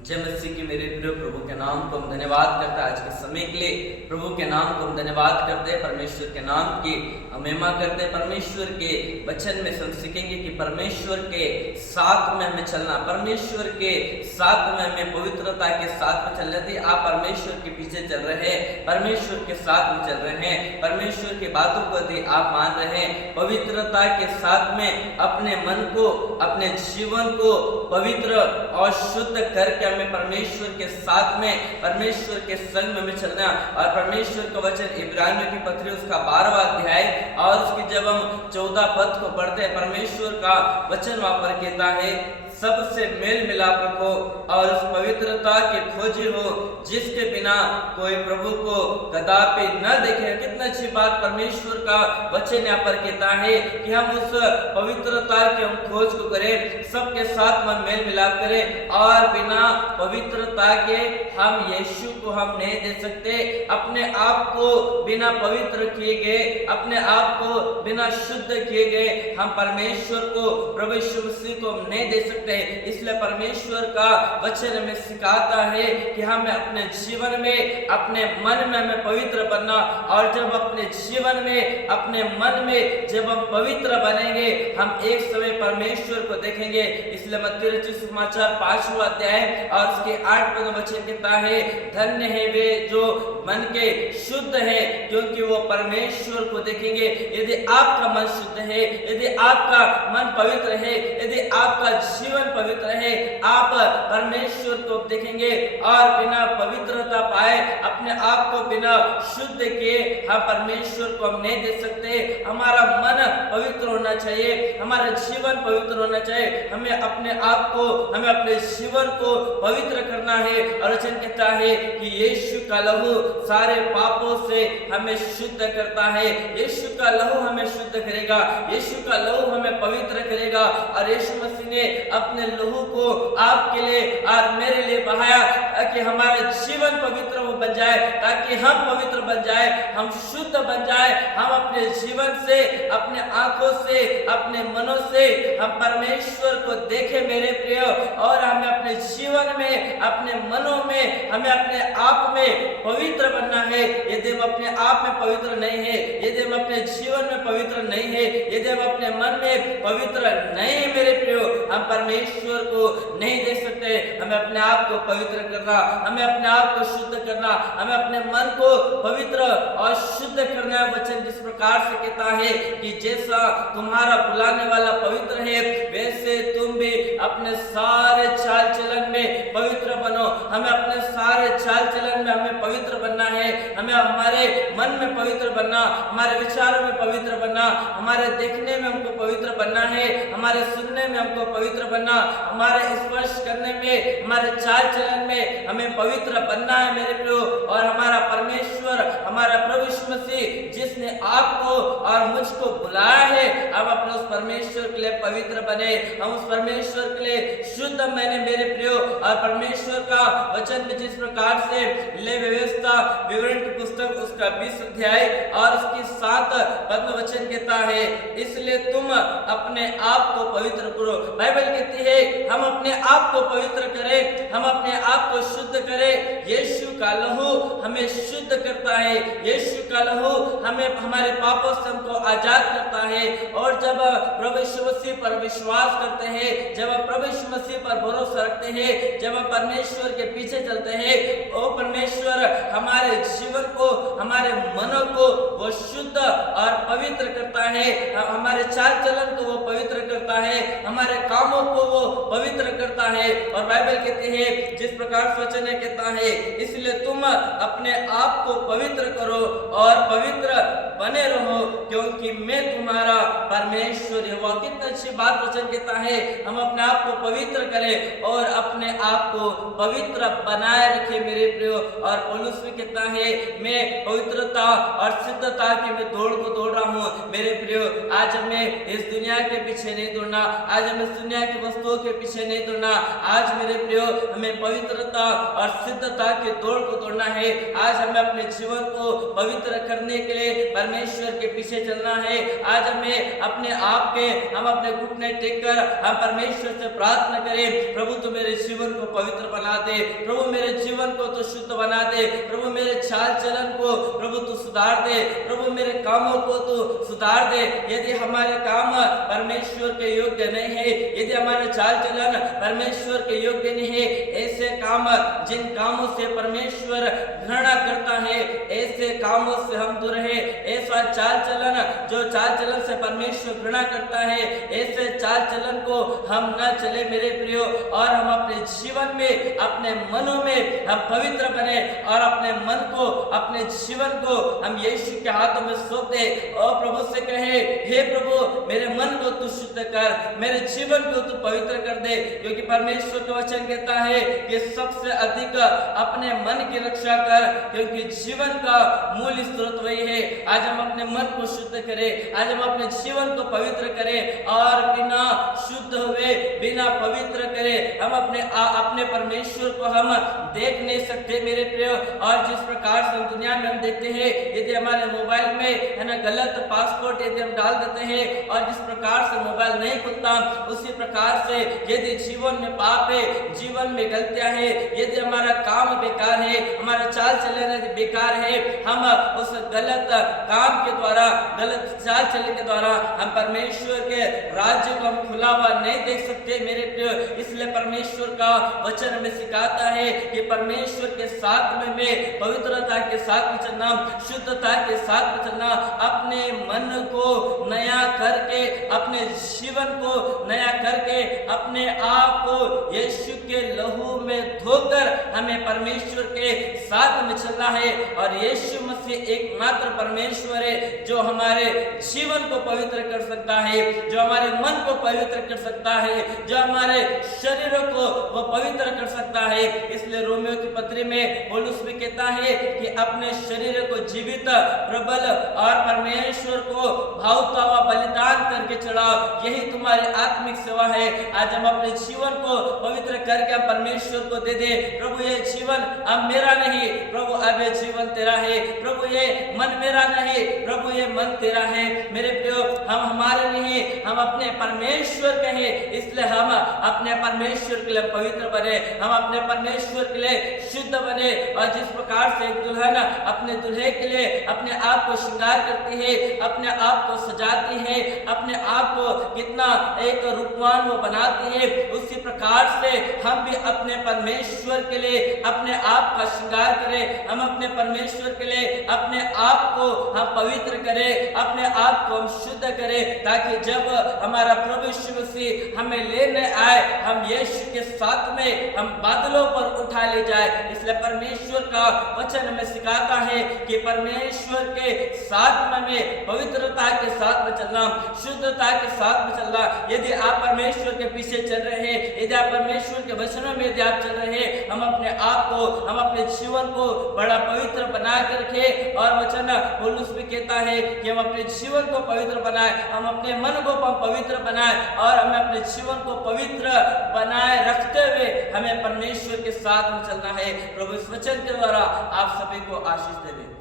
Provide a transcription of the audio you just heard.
जय मसीह की मेरे प्रिय प्रभु के नाम को हम धन्यवाद करते हैं आज के समय के लिए। प्रभु के नाम को हम धन्यवाद करते हैं, परमेश्वर के नाम की महिमा करते हैं। परमेश्वर के वचन में हम सीखेंगे कि परमेश्वर के साथ में हमें चलना, परमेश्वर के साथ में हमें पवित्रता के साथ में चलना थी। आप परमेश्वर के पीछे चल रहे हैं, परमेश्वर के साथ में चल रहे हैं, परमेश्वर की बातों को यदि आप मान रहे हैं, पवित्रता के साथ में अपने मन को, अपने जीवन को पवित्र और शुद्ध करके हमें परमेश्वर के साथ में, परमेश्वर के संग में चलना। और परमेश्वर का वचन इब्रानियों की पत्री उसका 12वां अध्याय और उसकी जब हम 14 पद को पढ़ते हैं, परमेश्वर का वचन वहां पर कहता है, सबसे मेल मिलाप रखो और उस पवित्रता के खोजी हो जिसके बिना कोई प्रभु को कदापि न देखे। कितना अच्छी बात परमेश्वर का वचन यहाँ पर कहता है कि हम उस पवित्रता के हम खोज को करें, सबके साथ में मेल मिलाप करें। और बिना पवित्रता के हम यीशु को हम नहीं दे सकते। अपने आप को बिना पवित्र किए गए, अपने आप को बिना शुद्ध किए गए हम परमेश्वर को, प्रभु यीशु मसीह को हम नहीं दे सकते। इसलिए परमेश्वर का वचन हमें सिखाता है कि हमें अपने जीवन में, अपने मन में हमें पवित्र बनना। और जब अपने जीवन में, अपने मन में जब हम पवित्र बनेंगे, हम एक समय परमेश्वर को देखेंगे। इसलिए मत्ती रचित सुसमाचार 5वां अध्याय और उसके 8 पद वचन कहता है, धन्य है वे जो मन के शुद्ध है क्योंकि वो परमेश्वर को देखेंगे। यदि आपका मन शुद्ध है, यदि आपका मन पवित्र है, यदि आपका जीवन पवित्र है, आप परमेश्वर को देखेंगे। और बिना पवित्रता पाए, अपने आप को बिना शुद्ध किए हम परमेश्वर को हम नहीं देख सकते। हमारा मन पवित्र होना चाहिए, हमारा जीवन पवित्र होना चाहिए। हमें अपने आप को, हमें अपने जीवन को पवित्र करना है। और वचन कहता है कि यीशु का लहू सारे पापों से हमें शुद्ध करता है। यीशु का लहू हमें शुद्ध करेगा, यीशु का लहू हमें पवित्र करेगा। और यीशु मसीह ने अपने लहू को आपके लिए और मेरे लिए बहाया ताकि हमारा जीवन पवित्र हो बन जाए, ताकि हम पवित्र बन जाए, हम शुद्ध बन जाए। हम अपने जीवन से, अपने आंखों से, अपने मनों से हम परमेश्वर को देखें मेरे प्रिय। और हमें अपने जीवन में, अपने मनों में, हमें अपने आप में पवित्र बनना है। यदि हम अपने आप में पवित्र नहीं है, यदि हम अपने जीवन में पवित्र नहीं है, यदि हम अपने मन में पवित्र नहीं है मेरे प्रियो, हम परमेश्वर को नहीं देख सकते। हमें अपने आप को पवित्र करना, हमें अपने आप को शुद्ध करना, हमें अपने मन को पवित्र और शुद्ध करना। वचन जिस प्रकार से कहता है कि जैसा तुम्हारा बुलाने वाला पवित्र है, वैसे तुम भी अपने सारे चाल चलन में पवित्र बनो। हमें अपने सारे चाल चलन में हमें पवित्र बनना है। हमें हमारे मन में पवित्र बनना, हमारे विचारों में पवित्र बनना, हमारे देखने में हमको पवित्र बनना है, हमारे सुनने में हमको पवित्र बनना, हमारे स्पर्श करने में, हमारे चाल चलन में हमें पवित्र बनना है मेरे प्रियो। और हमारा परमेश्वर, हमारा प्रभु यीशु मसीह जिसने आपको और मुझको बुलाया है, हम अपने उस परमेश्वर के लिए पवित्र बने, हम उस परमेश्वर के लिए शुद्ध बने मेरे प्रियो। और परमेश्वर का वचन में जिस प्रकार से ले व्यवस्था विवरण की पुस्तक उसका 20 अध्याय और उसकी 7 पद में वचन कहता है, इसलिए तुम अपने आप को पवित्र करो। बाइबल कहती है हम अपने आप को पवित्र करें, हम अपने आप को शुद्ध करें। यीशु का लहू हमें शुद्ध करता है, यीशु का लहू हमें हमारे पापों से हमको आजाद करता है। और जब प्रभु यीशु मसीह पर विश्वास करते हैं, जब हम प्रभु यीशु मसीह पर भरोसा रखते हैं, जब हम परमेश्वर के पीछे चलते हैं, ओ परमेश्वर हमारे जीवन को, हमारे मनों को वो शुद्ध और पवित्र करता है, हमारे चाल चलन को वो पवित्र करता है, हमारे कामों को वो पवित्र करता है। और बाइबल कहती है जिस प्रकार वचन कहता है, इसलिए तुम अपने आप को पवित्र करो और पवित्र बने रहो क्योंकि मैं तुम्हारा परमेश्वर हूं। कितना अच्छी बात वचन कहता है, हम अपने आप को पवित्र करें और अपने आप को पवित्र बनाए रखें मेरे प्रियो। और पौलुस भी कहता है, मैं पवित्रता और सिद्धता की मैं दौड़ को दौड़ रहा हूं मेरे प्रियो। आज हमें इस दुनिया के पीछे नहीं दौड़ना, आज हमें इस दुनिया की वस्तुओं के पीछे नहीं दौड़ना। आज मेरे प्रियो हमें पवित्रता और सिद्धता की दौड़ को तोड़ना है। आज हमें अपने जीवन को पवित्र करने के लिए परमेश्वर के पीछे चलना है। आज हमें अपने आप के हम अपने घुटने टेक कर हम परमेश्वर से प्रार्थना करें, प्रभु तू मेरे जीवन को पवित्र बना दे, प्रभु मेरे जीवन को तो शुद्ध बना दे, प्रभु मेरे चाल चलन को प्रभु तू सुधार दे, प्रभु मेरे कामों को तू सुधार दे। यदि हमारे काम परमेश्वर के योग्य नहीं है, यदि हमारे चाल चलन परमेश्वर के योग्य नहीं है, ऐसे काम जिन कामों से परमेश्वर घृणा करता है, ऐसे कामों से हम दूर रहे। ऐसा चाल चलन जो चाल चलन से परमेश्वर घृणा करता है, ऐसे चाल चलन को हम न चले मेरे प्रियो, और हम अपने जीवन में अपने मनों में हम पवित्र बने और अपने मन को अपने जीवन को हम यीशु के हाथों में सौंप दे और प्रभु से कहे, हे प्रभु मेरे मन को तू शुद्ध कर, मेरे जीवन को तू पवित्र कर दे, क्योंकि परमेश्वर का वचन कहता है कि सबसे अधिक अपने मन की रक्षा कर, क्योंकि जीवन का मूल स्रोत वही है। आज हम अपने मन को शुद्ध करें, आज हम अपने जीवन को पवित्र करें, और बिना शुद्ध हुए बिना पवित्र करें हम अपने परमेश्वर को हम देख नहीं सकते मेरे प्रिय। और जिस प्रकार से दुनिया में हम देखते हैं, यदि हमारे मोबाइल में है ना गलत पासवर्ड यदि हम डाल देते हैं और जिस प्रकार से मोबाइल नहीं खुलता, उसी प्रकार से यदि जीवन में पाप है, जीवन में गलतियां हैं, यदि हमारा काम बेकार है, हमारा चाल चलन बेकार है, हम उस गलत काम के द्वारा गलत चाल चलन के द्वारा हम परमेश्वर के राज्य को हम खुला हुआ नहीं देख सकते मेरे प्रिय। इसलिए परमेश्वर का वचन हमें सिखाता है कि परमेश्वर के साथ में पवित्रता के साथ में चलना, शुद्धता के साथ में चलना, अपने मन को नया करके, अपने जीवन को नया करके, अपने आप को यीशु के लहू में धोकर हमें परमेश्वर के साथ में चलना है। और यीशु मसीह एकमात्र परमेश्वर है जो हमारे जीवन को पवित्र कर सकता है, जो हमारे मन को पवित्र कर सकता है, जो हमारे शरीरों को वो पवित्र कर सकता है। इसलिए रोमियो की पत्री में पौलुस भी कहता है कि अपने शरीर को जीवित, प्रबल और परमेश्वर को भावता हुआ बलिदान करके चढ़ाओ, यही तुम्हारी आत्मिक सेवा है। आज हम अपने जीवन को पवित्र करके हम परमेश्वर को दे दे, प्रभु ये जीवन अब मेरा नहीं, प्रभु अब ये जीवन तेरा है, प्रभु ये मन मेरा नहीं, प्रभु ये मन तेरा है। मेरे प्रियो, हम हमारे नहीं, हम अपने परमेश्वर के हैं, इसलिए हम अपने परमेश्वर के लिए पवित्र बने, हम अपने परमेश्वर के लिए शुद्ध बने। और जिस प्रकार से एक दुल्हन अपने दूल्हे के लिए अपने आप को श्रृंगार करती है, अपने आप को सजाती है, अपने आप को कितना एक रूपवान वो बनाती है, उसी प्रकार से हम भी अपने परमेश्वर के लिए अपने आप का श्रृंगार करें, हम अपने परमेश्वर के लिए अपने आप को हम पवित्र करें, अपने आप को हम शुद्ध करें, ताकि जब हमारा प्रभु यीशु मसीह हमें लेने आए, हम यीशु के साथ में हम बादलों पर उठा ले जाए। इसलिए परमेश्वर का वचन हमें सिखाता है कि परमेश्वर के साथ में पवित्रता के साथ में चलना, शुद्धता के साथ में चलना। यदि आप परमेश्वर के पीछे चल रहे हैं, यदि आप परमेश्वर के वचनों में यदि आप चल रहे हैं, हम अपने आप को, हम अपने जीवन को बड़ा पवित्र बना कर रखे। और वचन पौलुस भी कहता है कि हम अपने जीवन को पवित्र बनाए, हम अपने मन को पवित्र बनाए, और हमें अपने जीवन को पवित्र बनाए रखते हुए हमें परमेश्वर के साथ में चलना है। प्रभु इस वचन के द्वारा आप सभी को आशीष दे।